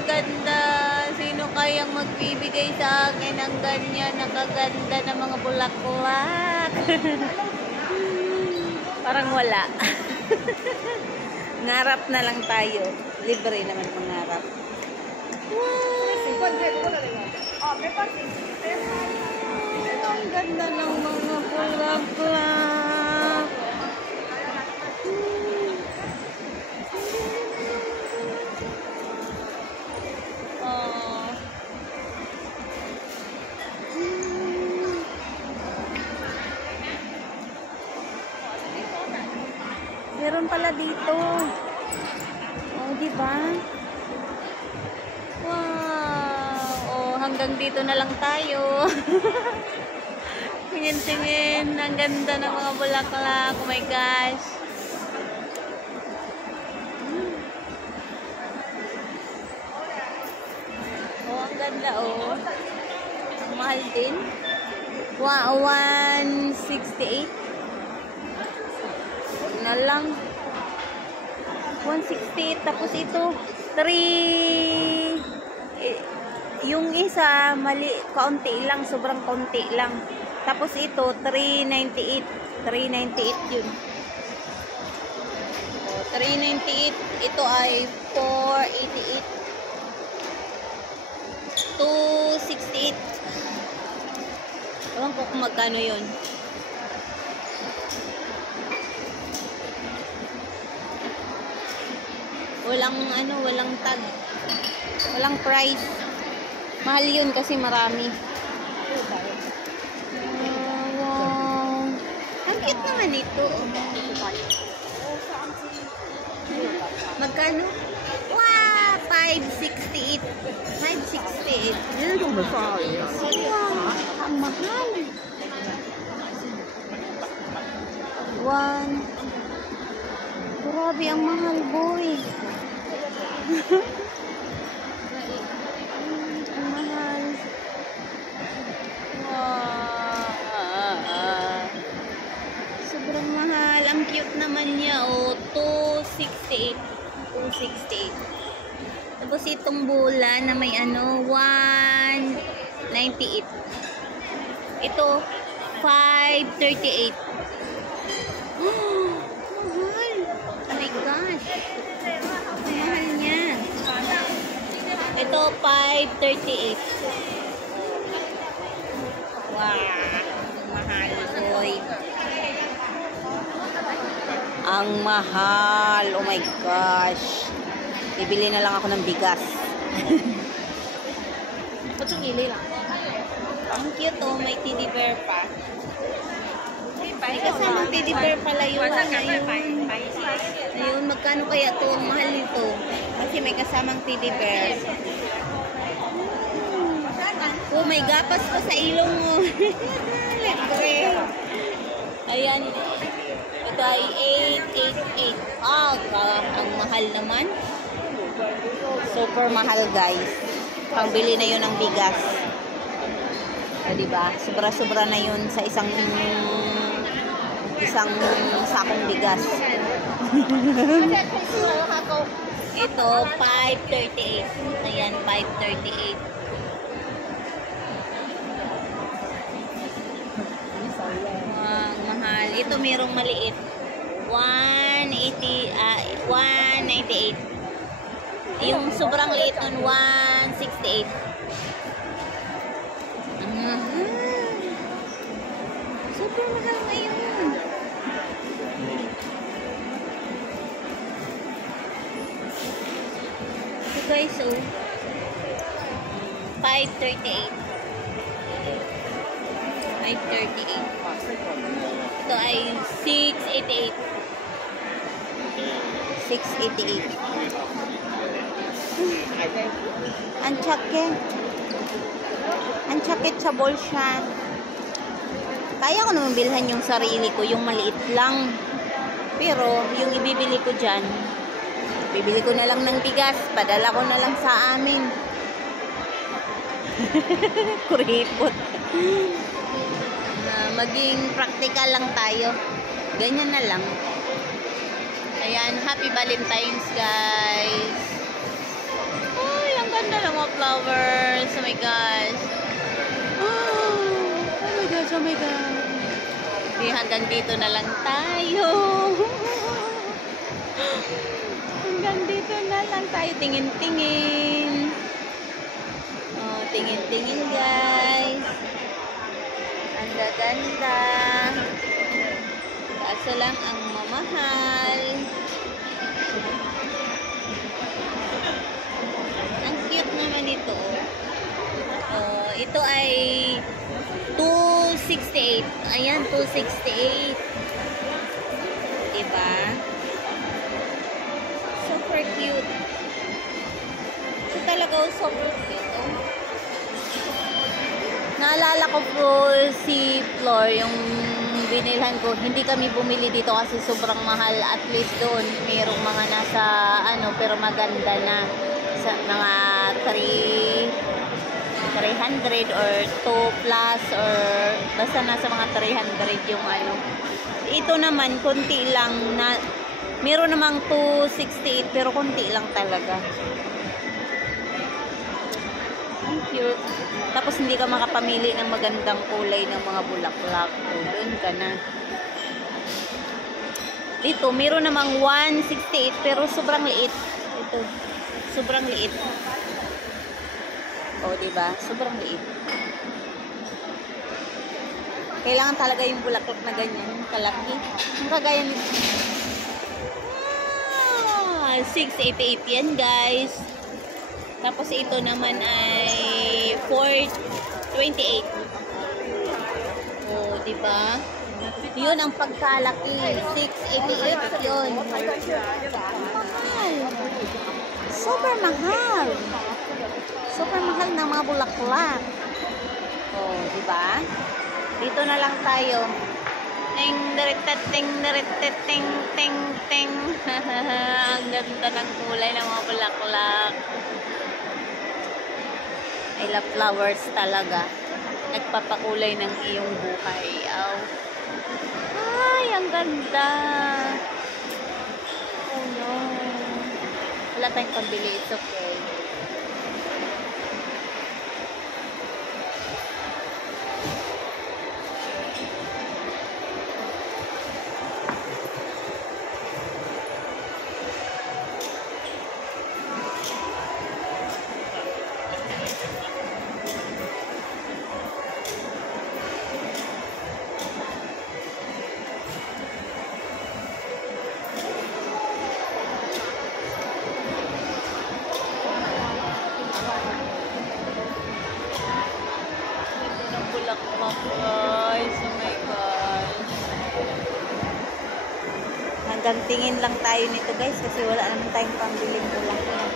napakaganda. Sino kayang magbibigay sa akin ng ganyan nakaganda na mga bulaklak? Parang wala. Ngarap na lang tayo. Libre naman pangarap. Wow! Ang ganda ng mga bulaklak. Meron pala dito. Oh, di ba? Wow. Oh, hanggang dito na lang tayo. Tingin-tingin. Ang ganda ng mga bulaklak. Oh my gosh. Oh, ang ganda oh. Mahal din. 168 na lang. 168 tapos ito 3 yung isa mali, kaunti lang, sobrang kaunti lang. Tapos ito 398 yun. 398 ito ay 488 268. Ewan ko kung magkano yun. Walang tag. Walang price. Mahal yun kasi marami. Wow. Ang cute naman ito. Magkano? Wow! 568. 568. Yan yung masaya. Wow! Ang mahal. 1. Grabe, ang mahal, boy. Ang mahal. Wow. Sobrang mahal. Ang cute naman niya. Oh, 268. 268. Tapos itong bola na may 198. Ito, 538. Oh, mahal. Oh my gosh. Mahal niya. Ito, 538. Wow. Mahal, boy. Ang mahal. Oh my gosh. Bibili na lang ako ng bigas. Patsungili lang. Ang cute, oh. May teddy bear pa. May kasamang teddy bear pala yun. Ayun, magkano kaya ito? Ang mahal nito. Kasi may kasamang teddy bear. Oh, may gapas pa sa ilong mo. Libre. Ayan. Ito ay 888. Ang mahal naman. Super mahal, guys. Pangbili na yun ng bigas. O, diba? Sobra-sobra na yun sa isang sakong bigas. Ito, 538. Ayan, 538. Mahal. Ito merong maliit. 198. Yung sobrang liit nun, 168. Super mahal ngayon. So guys, so 538. 538. Ito ay 688. 688. Ang tsakit. Ang tsakit sa bolsya. Kaya ko naman bilhan yung sarili ko, yung maliit lang. Pero, yung ibibili ko dyan, bibili ko na lang ng bigas, padala ko na lang sa amin. Kuripot. Maging practical lang tayo. Ganyan na lang. Ayan, happy Valentine's, guys. Ay, ang my gosh. Oh my gosh, oh my gosh. Di, hanggang dito na lang tayo. Hanggang dito na lang tayo. Tingin-tingin. Oh, tingin-tingin guys. Ang gaganda. Kaso lang ang mamahal. Ang cute naman ito. Ito ay 268. Ayan, 268. Diba? Super cute. Ito talaga super cute. Oh. Naalala ko po si Flor, yung binilhan ko. Hindi kami bumili dito kasi sobrang mahal. At least doon, mayroong mga nasa, ano, pero maganda na. Sa mga 300 or 2 plus or basta nasa mga 300 yung ano. Ito naman, konti lang na, meron namang 268 pero konti lang talaga. Ang cute. Tapos hindi ka makapamili ng magandang kulay ng mga bulaklak. O, doon ka na. Dito, meron namang 168 pero sobrang liit. Ito, sobrang liit. O, diba? Sobrang liit. Kailangan talaga yung bulaklak na ganyan. Kalaki. Ang kagaya nito. 688 yan, guys. Tapos ito naman ay 428. O, diba? Yun ang pagkalaki. 688 yun. Mahal. Super mahal. Super mahal ng mga bulaklak. O, diba? Dito na lang tayo. Ting, diritet, ting, diritet, ting, ting, ting. Ang ganda ng kulay ng mga bulaklak. I love flowers talaga. Nagpapakulay ng iyong buhay. Oh. Ay, ang ganda. Oh no. Wala tayong pambili. It's okay. Bulaklak guys, oh my gosh. Hanggang tingin lang tayo nito guys kasi wala naman tayong pambiling bulaklak.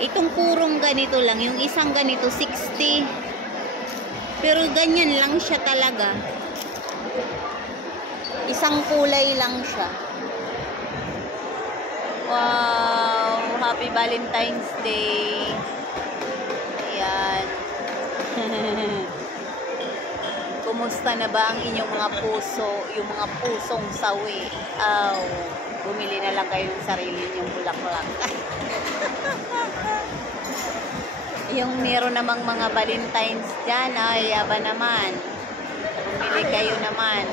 Itong purong ganito lang, yung isang ganito 60. Pero ganyan lang siya talaga. Isang kulay lang siya. Wow! Happy Valentine's Day! Ayan. Kumusta na ba ang inyong mga puso? Yung mga pusong sawi? Bumili na lang kayo ng sarili nyong bulaklak. Yung meron namang mga Valentine's dyan, ay yaba naman. Bumili kayo naman.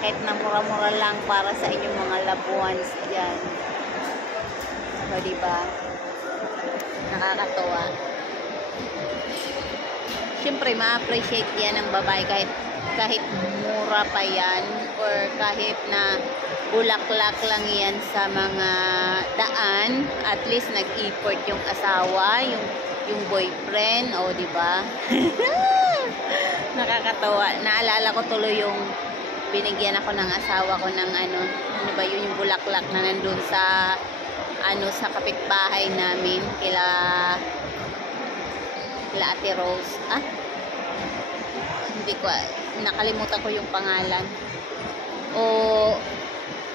Kahit na mura-mura lang para sa inyong mga loved ones dyan. O, diba? Nakakatuwa. Siyempre, ma-appreciate yan ng babae kahit mura pa yan or kahit na bulaklak lang yan sa mga daan. At least nag-effort yung asawa, yung boyfriend. O, diba? Nakakatawa. Naalala ko tuloy yung binigyan ako ng asawa ko ng ano ba yun, yung bulaklak na nandun sa sa kapitbahay namin kila Ate Rose. Hindi ko, nakalimutan ko yung pangalan. O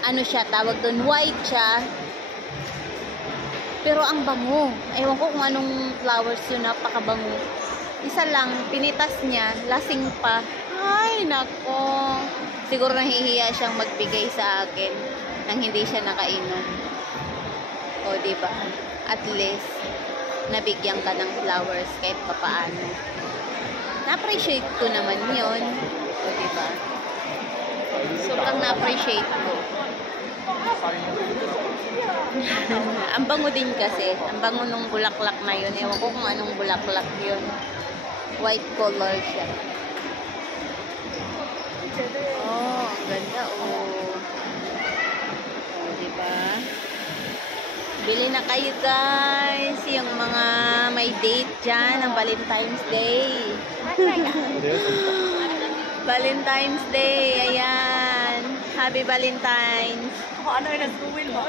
ano siya, tawag doon, white siya. Pero ang bango. Ewan ko kung anong flowers yun, napakabango. Isa lang, pinitas niya, lasing pa. Ay, nako. Siguro nahihiya siyang magbigay sa akin nang hindi siya nakainom. O, diba? At least, nabigyan ka ng flowers kahit papaano. Na-appreciate ko naman yun. O, diba? Sobrang na-appreciate ko. Ang bango din kasi. Ang bango nung bulaklak na yun. Ewan ko kung anong bulaklak yun. White color siya. Oh, ang ganda. Oh. Oh, diba? Bili na kayo guys. Yung mga may date dyan ng Valentine's Day. Valentine's Day. Ayan. Happy Valentine's. Ano yung nag-uwin mo?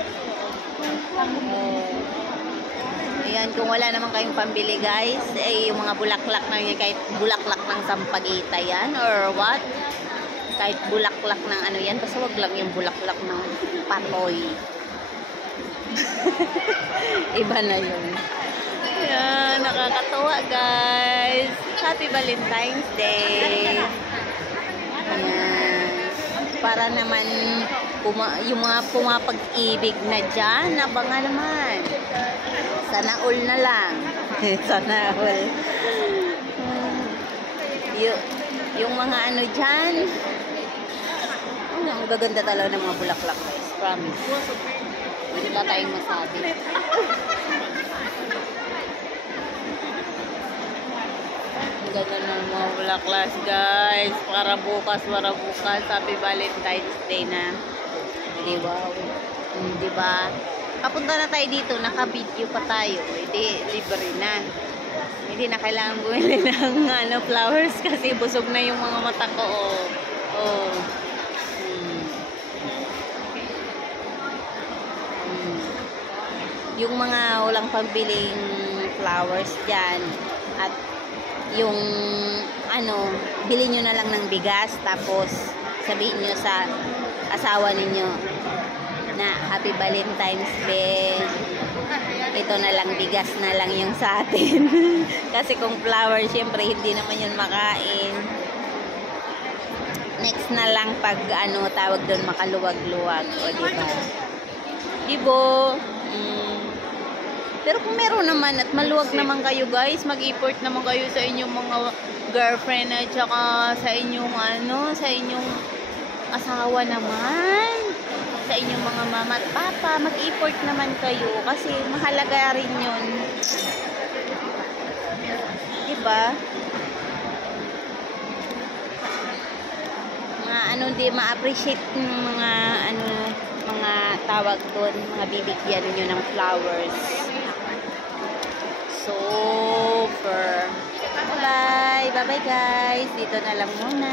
Ayan, kung wala naman kayong pambili guys, eh, yung mga bulaklak na yun, kahit bulaklak ng sampagita yan, or what? Kahit bulaklak ng ano yan, basta wag lang yung bulaklak ng patoy. Iba na yun. Ayan, nakakatuwa guys. Happy Valentine's Day. Ayan. Para naman yung mga pumapag-ibig na dyan, abangan naman. Sana all na lang. Sana all. Yung mga ano dyan, ang gaganda talaga ng mga bulaklak guys. Promise. Wala tayong masabi. Ang ganda ng mga bulaklak guys. Para bukas. Happy Valentine's Day na. Diba? Diba? Papunta na tayo dito. Naka-video pa tayo. Hindi, libre na. Hindi na kailangan bumili ng flowers kasi busog na yung mga mata ko. Oh. Yung mga walang pambiling flowers dyan at yung bili nyo na lang ng bigas tapos sabihin nyo sa asawa ninyo na Happy Valentine's Day, ito na lang, bigas na lang yung sa atin. Kasi kung flower, syempre hindi naman yun makain. Next na lang pag tawag doon, makaluwag-luwag, o diba? Dibo? Pero kung meron naman at maluwag naman kayo guys, mag-effort naman kayo sa inyong mga girlfriend at saka sa inyong sa inyong asawa naman, sa inyong mga mama at papa, mag-effort naman kayo kasi mahalaga rin yun. Diba? Di ma-appreciate ng mga mga tawag doon, mga bibigyan niyo ng flowers. Super. Bye-bye guys. Dito na lang muna.